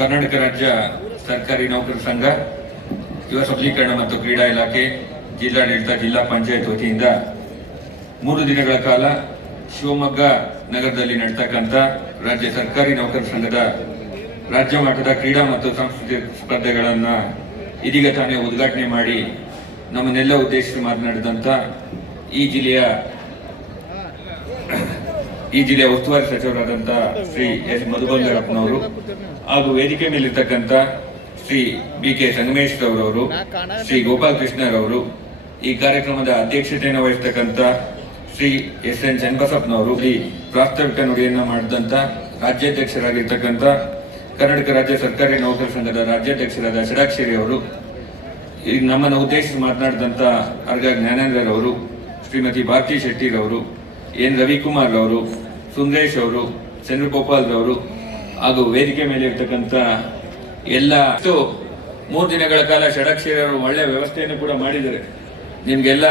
ಕರ್ನಾಟಕ ರಾಜ್ಯ ಸರ್ಕಾರಿ ನೌಕರರ ಸಂಘ, ಯುವ ಸಬಲೀಕರಣ ಮತ್ತು ಕ್ರೀಡಾ ಇಲಾಖೆ, ಜಿಲ್ಲಾಡಳಿತ, ಜಿಲ್ಲಾ ಪಂಚಾಯತ್ ವತಿಯಿಂದ 3 ದಿನಗಳ ಕಾಲ ಶಿವಮೊಗ್ಗ ನಗರದಲ್ಲಿ ನಡೆತಕ್ಕಂಥ ರಾಜ್ಯ ಸರ್ಕಾರಿ ನೌಕರರ ಸಂಘದ ರಾಜ್ಯ ಮಟ್ಟದ ಕ್ರೀಡಾ ಮತ್ತು ಸಾಂಸ್ಕೃತಿಕ ಸ್ಪರ್ಧೆಗಳನ್ನು ಇದೀಗ ತಾನೇ ಉದ್ಘಾಟನೆ ಮಾಡಿ ನಮ್ಮನ್ನೆಲ್ಲ ಉದ್ದೇಶಿಸಿ ಮಾತನಾಡಿದಂಥ ಈ ಜಿಲ್ಲೆಯ ಉಸ್ತುವಾರಿ ಸಚಿವರಾದಂಥ ಶ್ರೀ ಎಸ್ ಮಧುಬಂಗಾರಪ್ಪನವರು ಹಾಗೂ ವೇದಿಕೆ ಮೇಲಿರ್ತಕ್ಕಂಥ ಶ್ರೀ ಬಿ.ಕೆ. ಸಂಗಮೇಶ್ ರವರು, ಶ್ರೀ ಗೋಪಾಲ್ ಕೃಷ್ಣರವರು, ಈ ಕಾರ್ಯಕ್ರಮದ ಅಧ್ಯಕ್ಷತೆಯನ್ನು ವಹಿಸತಕ್ಕಂಥ ಶ್ರೀ ಎಸ್.ಎನ್. ಚನ್ನಬಸಪ್ಪನವರು, ಈ ಪ್ರಾಸ್ತಾವಿಕ ನುಡಿಯನ್ನು ಮಾಡಿದಂಥ ರಾಜ್ಯಾಧ್ಯಕ್ಷರಾಗಿರ್ತಕ್ಕಂಥ ಕರ್ನಾಟಕ ರಾಜ್ಯ ಸರ್ಕಾರಿ ನೌಕರರ ಸಂಘದ ರಾಜ್ಯಾಧ್ಯಕ್ಷರಾದ ಷಡಾಕ್ಷರಿ ಅವರು, ಈಗ ನಮ್ಮನ್ನು ಉದ್ದೇಶಿಸಿ ಮಾತನಾಡಿದಂಥ ಅರ್ಗ ಜ್ಞಾನೇಂದ್ರರವರು, ಶ್ರೀಮತಿ ಭಾರತಿ ಶೆಟ್ಟಿರವರು, ಎನ್ ರವಿಕುಮಾರ್ ಅವರು, ಸುಂದರೇಶ್ ಅವರು, ಚಂದ್ರಗೋಪಾಲ್ ರವರು ಹಾಗೂ ವೇದಿಕೆ ಮೇಲೆ ಇರ್ತಕ್ಕಂಥ ಎಲ್ಲ 3 ದಿನಗಳ ಕಾಲ ಷಡಾಕ್ಷರಿ ಅವರು ಒಳ್ಳೆ ವ್ಯವಸ್ಥೆಯನ್ನು ಕೂಡ ಮಾಡಿದ್ದಾರೆ. ನಿಮ್ಗೆಲ್ಲ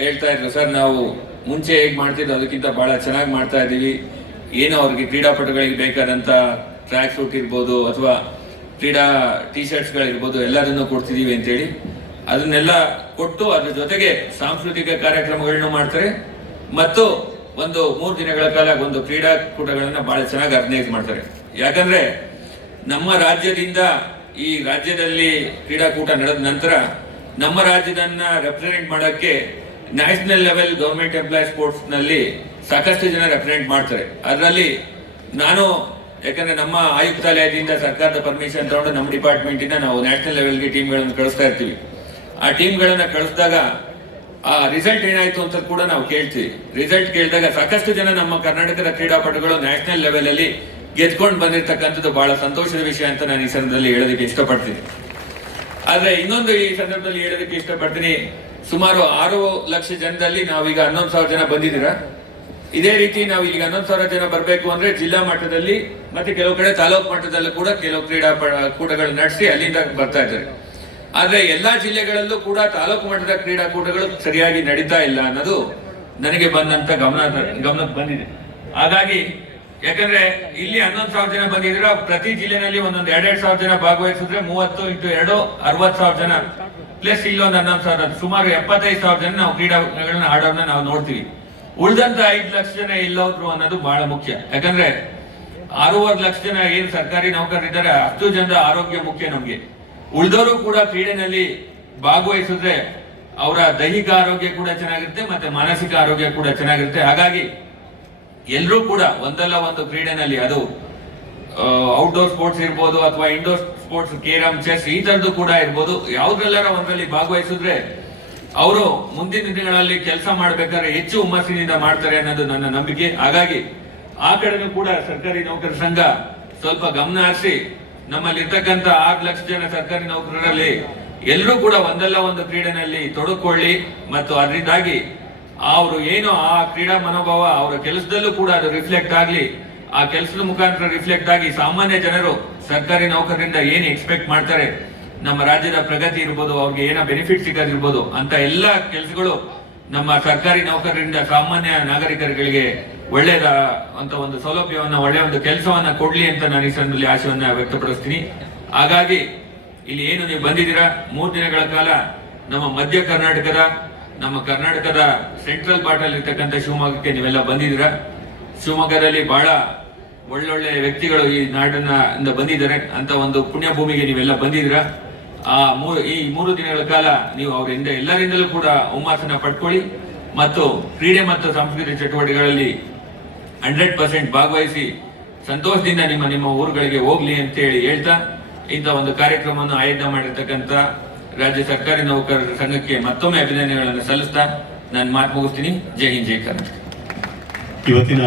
ಹೇಳ್ತಾ ಇದ್ರು, ಸರ್ ನಾವು ಮುಂಚೆ ಹೇಗೆ ಮಾಡ್ತಿದ್ದು ಅದಕ್ಕಿಂತ ಬಹಳ ಚೆನ್ನಾಗಿ ಮಾಡ್ತಾ ಇದ್ದೀವಿ, ಏನೋ ಅವ್ರಿಗೆ ಕ್ರೀಡಾಪಟುಗಳಿಗೆ ಬೇಕಾದಂಥ ಟ್ರ್ಯಾಕ್ ಸೂಟ್ ಇರ್ಬೋದು ಅಥವಾ ಕ್ರೀಡಾ ಟಿ ಶರ್ಟ್ಸ್ಗಳಿರ್ಬೋದು ಎಲ್ಲದನ್ನು ಕೊಡ್ತಿದ್ದೀವಿ ಅಂತೇಳಿ ಅದನ್ನೆಲ್ಲ ಕೊಟ್ಟು ಅದ್ರ ಜೊತೆಗೆ ಸಾಂಸ್ಕೃತಿಕ ಕಾರ್ಯಕ್ರಮಗಳನ್ನು ಮಾಡ್ತಾರೆ ಮತ್ತು ಒಂದು 3 ದಿನಗಳ ಕಾಲ ಒಂದು ಕ್ರೀಡಾಕೂಟಗಳನ್ನ ಬಹಳ ಚೆನ್ನಾಗಿ ಆರ್ಗನೈಸ್ ಮಾಡ್ತಾರೆ. ಯಾಕಂದ್ರೆ ನಮ್ಮ ರಾಜ್ಯದಿಂದ ಈ ರಾಜ್ಯದಲ್ಲಿ ಕ್ರೀಡಾಕೂಟ ನಡೆದ ನಂತರ ನಮ್ಮ ರಾಜ್ಯದನ್ನ ರೆಪ್ರೆಸೆಂಟ್ ಮಾಡೋಕ್ಕೆ national level government employee sports ನಲ್ಲಿ ಸಾಕಷ್ಟು ಜನ ರೆಪ್ರೆಸೆಂಟ್ ಮಾಡ್ತಾರೆ. ಅದರಲ್ಲಿ ನಾನು, ಯಾಕಂದ್ರೆ ನಮ್ಮ ಆಯುಕ್ತಾಲಯದಿಂದ ಸರ್ಕಾರದ ಪರ್ಮಿಷನ್ ತಗೊಂಡು ನಮ್ಮ ಡಿಪಾರ್ಟ್ಮೆಂಟ್ ಇಂದ ನಾವು ನ್ಯಾಷನಲ್ ಲೆವೆಲ್ಗೆ ಟೀಮ್ಗಳನ್ನು ಕಳಿಸ್ತಾ ಇರ್ತೀವಿ. ಆ ಟೀಮ್ಗಳನ್ನ ಕಳಿಸಿದಾಗ ಆ ರಿಸಲ್ಟ್ ಏನಾಯ್ತು ಅಂತ ಕೂಡ ನಾವು ಕೇಳ್ತೀವಿ. ರಿಸಲ್ಟ್ ಕೇಳಿದಾಗ ಸಾಕಷ್ಟು ಜನ ನಮ್ಮ ಕರ್ನಾಟಕದ ಕ್ರೀಡಾಪಟುಗಳು ನ್ಯಾಷನಲ್ ಲೆವೆಲ್ ಅಲ್ಲಿ ಗೆದ್ಕೊಂಡು ಬಂದಿರತಕ್ಕಂಥದ್ದು ಬಹಳ ಸಂತೋಷದ ವಿಷಯ ಅಂತ ನಾನು ಈ ಸಂದರ್ಭದಲ್ಲಿ ಹೇಳೋದಕ್ಕೆ ಇಷ್ಟಪಡ್ತೀನಿ. ಆದ್ರೆ ಇನ್ನೊಂದು ಈ ಸಂದರ್ಭದಲ್ಲಿ ಹೇಳೋದಕ್ಕೆ ಇಷ್ಟಪಡ್ತೀನಿ, ಸುಮಾರು 6 ಲಕ್ಷ ಜನದಲ್ಲಿ ನಾವೀಗ 11,000 ಜನ ಬಂದಿದ್ದೀರಾ. ಇದೇ ರೀತಿ ನಾವು ಈಗ 11,000 ಜನ ಬರಬೇಕು ಅಂದ್ರೆ ಜಿಲ್ಲಾ ಮಟ್ಟದಲ್ಲಿ ಮತ್ತೆ ಕೆಲವು ಕಡೆ ತಾಲೂಕು ಮಟ್ಟದಲ್ಲೂ ಕೂಡ ಕೆಲವು ಕ್ರೀಡಾಕೂಟಗಳು ನಡೆಸಿ ಅಲ್ಲಿಂದ ಬರ್ತಾ ಇದ್ದಾರೆ. ಆದ್ರೆ ಎಲ್ಲಾ ಜಿಲ್ಲೆಗಳಲ್ಲೂ ಕೂಡ ತಾಲೂಕು ಮಟ್ಟದ ಕ್ರೀಡಾಕೂಟಗಳು ಸರಿಯಾಗಿ ನಡೀತಾ ಇಲ್ಲ ಅನ್ನೋದು ನನಗೆ ಬಂದಂತ ಗಮನಕ್ಕೆ ಬಂದಿದೆ. ಹಾಗಾಗಿ ಯಾಕಂದ್ರೆ ಇಲ್ಲಿ 11,000 ಜನ ಬಂದಿದ್ರೆ ಪ್ರತಿ ಜಿಲ್ಲೆನಲ್ಲಿ ಒಂದೊಂದು 2,000 ಜನ ಭಾಗವಹಿಸಿದ್ರೆ 30 × 2 60,000 ಜನ ಪ್ಲಸ್ ಇಲ್ಲೊಂದು 11,000, ಸುಮಾರು 75,000 ಜನ ನಾವು ಕ್ರೀಡಾಗಳನ್ನ ಆಡೋದನ್ನ ನಾವು ನೋಡ್ತೀವಿ. ಉಳಿದಂತ 5 ಲಕ್ಷ ಜನ ಎಲ್ಲೋದ್ರು ಅನ್ನೋದು ಬಹಳ ಮುಖ್ಯ. ಯಾಕಂದ್ರೆ 6.5 ಲಕ್ಷ ಜನ ಏನ್ ಸರ್ಕಾರಿ ನೌಕರರಿದ್ದಾರೆ, ಅಷ್ಟು ಜನರ ಆರೋಗ್ಯ ಮುಖ್ಯ ನಮ್ಗೆ. ಉಳಿದವರು ಕೂಡ ಕ್ರೀಡೆನಲ್ಲಿ ಭಾಗವಹಿಸಿದ್ರೆ ಅವರ ದೈಹಿಕ ಆರೋಗ್ಯ ಕೂಡ ಚೆನ್ನಾಗಿರುತ್ತೆ ಮತ್ತೆ ಮಾನಸಿಕ ಆರೋಗ್ಯ ಕೂಡ ಚೆನ್ನಾಗಿರುತ್ತೆ. ಹಾಗಾಗಿ ಎಲ್ಲರೂ ಕೂಡ ಒಂದಲ್ಲ ಒಂದು ಕ್ರೀಡೆನಲ್ಲಿ, ಅದು ಔಟ್ಡೋರ್ ಸ್ಪೋರ್ಟ್ಸ್ ಇರ್ಬೋದು ಅಥವಾ ಇಂಡೋರ್ ಸ್ಪೋರ್ಟ್ಸ್, ಕೇರಂ, ಚೆಸ್ ಈ ತರದ್ದು ಕೂಡ ಇರ್ಬೋದು, ಯಾವ್ದ್ರಲ್ಲಾರ ಒಂದರಲ್ಲಿ ಭಾಗವಹಿಸಿದ್ರೆ ಅವರು ಮುಂದಿನ ದಿನಗಳಲ್ಲಿ ಕೆಲಸ ಮಾಡ್ಬೇಕಾದ್ರೆ ಹೆಚ್ಚು ಹುಮ್ಮಸ್ಸಿನಿಂದ ಮಾಡ್ತಾರೆ ಅನ್ನೋದು ನನ್ನ ನಂಬಿಕೆ. ಹಾಗಾಗಿ ಆ ಕಡೆನೂ ಕೂಡ ಸರ್ಕಾರಿ ನೌಕರರ ಸಂಘ ಸ್ವಲ್ಪ ಗಮನ ಹರಿಸಿ ನಮ್ಮಲ್ಲಿರ್ತಕ್ಕಂಥ 6 ಲಕ್ಷ ಜನ ಸರ್ಕಾರಿ ನೌಕರರಲ್ಲಿ ಎಲ್ಲರೂ ಕೂಡ ಒಂದಲ್ಲ ಒಂದು ಕ್ರೀಡೆನಲ್ಲಿ ತೊಡಕೊಳ್ಳಿ ಮತ್ತು ಅದರಿಂದಾಗಿ ಅವರು ಏನು ಆ ಕ್ರೀಡಾ ಮನೋಭಾವ ಅವರ ಕೆಲಸದಲ್ಲೂ ಕೂಡ ಅದು ರಿಫ್ಲೆಕ್ಟ್ ಆಗ್ಲಿ. ಆ ಕೆಲಸದ ಮುಖಾಂತರ ರಿಫ್ಲೆಕ್ಟ್ ಆಗಿ ಸಾಮಾನ್ಯ ಜನರು ಸರ್ಕಾರಿ ನೌಕರರಿಂದ ಏನು ಎಕ್ಸ್ಪೆಕ್ಟ್ ಮಾಡ್ತಾರೆ, ನಮ್ಮ ರಾಜ್ಯದ ಪ್ರಗತಿ ಇರ್ಬೋದು, ಅವ್ರಿಗೆ ಏನೋ ಬೆನಿಫಿಟ್ ಸಿಗೋದಿರ್ಬೋದು, ಅಂತ ಎಲ್ಲ ಕೆಲಸಗಳು ನಮ್ಮ ಸರ್ಕಾರಿ ನೌಕರರಿಂದ ಸಾಮಾನ್ಯ ನಾಗರಿಕರಿಗೆ ಒಳ್ಳೆಯದ ಅಂತ ಒಂದು ಸೌಲಭ್ಯವನ್ನ, ಒಳ್ಳೆಯ ಒಂದು ಕೆಲಸವನ್ನ ಕೊಡ್ಲಿ ಅಂತ ನಾನು ಈ ಸಂದರ್ಭದಲ್ಲಿ ಆಶಯವನ್ನ ವ್ಯಕ್ತಪಡಿಸ್ತೀನಿ. ಹಾಗಾಗಿ ಇಲ್ಲಿ ಏನು ನೀವು ಬಂದಿದ್ದೀರಾ 3 ದಿನಗಳ ಕಾಲ ನಮ್ಮ ಮಧ್ಯ ಕರ್ನಾಟಕದ, ನಮ್ಮ ಕರ್ನಾಟಕದ ಸೆಂಟ್ರಲ್ ಪಾರ್ಟ್ ಅಲ್ಲಿ ಇರ್ತಕ್ಕಂಥ ಶಿವಮೊಗ್ಗಕ್ಕೆ ನೀವೆಲ್ಲ ಬಂದಿದ್ದೀರಾ. ಶಿವಮೊಗ್ಗದಲ್ಲಿ ಬಹಳ ಒಳ್ಳೊಳ್ಳೆ ವ್ಯಕ್ತಿಗಳು ಈ ನಾಡಿನ ಬಂದಿದ್ದಾರೆ ಅಂತ ಒಂದು ಪುಣ್ಯ ಭೂಮಿಗೆ ನೀವೆಲ್ಲ ಬಂದಿದ್ದೀರಾ. ಈ 3 ದಿನಗಳ ಕಾಲ ನೀವು ಅವರಿಂದ ಎಲ್ಲರಿಂದಲೂ ಕೂಡ ಹುಮ್ಮಸ್ಸನ್ನ ಪಡ್ಕೊಳ್ಳಿ ಮತ್ತು ಕ್ರೀಡೆ ಮತ್ತು ಸಾಂಸ್ಕೃತಿಕ ಚಟುವಟಿಕೆಗಳಲ್ಲಿ 100% ಭಾಗವಹಿಸಿ ಸಂತೋಷದಿಂದ ನಿಮ್ಮ ಊರುಗಳಿಗೆ ಹೋಗ್ಲಿ ಅಂತೇಳಿ ಹೇಳ್ತಾ, ಇಂಥ ಒಂದು ಕಾರ್ಯಕ್ರಮವನ್ನು ಆಯೋಜನೆ ಮಾಡಿರ್ತಕ್ಕಂಥ ರಾಜ್ಯ ಸರ್ಕಾರಿ ನೌಕರರ ಸಂಘಕ್ಕೆ ಮತ್ತೊಮ್ಮೆ ಅಭಿನಂದನೆಗಳನ್ನು ಸಲ್ಲಿಸ್ತಾ ನಾನು ಮಾತು ಮುಗಿಸ್ತೀನಿ. ಜೈ ಹಿಂದ್, ಜೈ ಕರ್ನಾಟಕ. ಇವತ್ತಿನ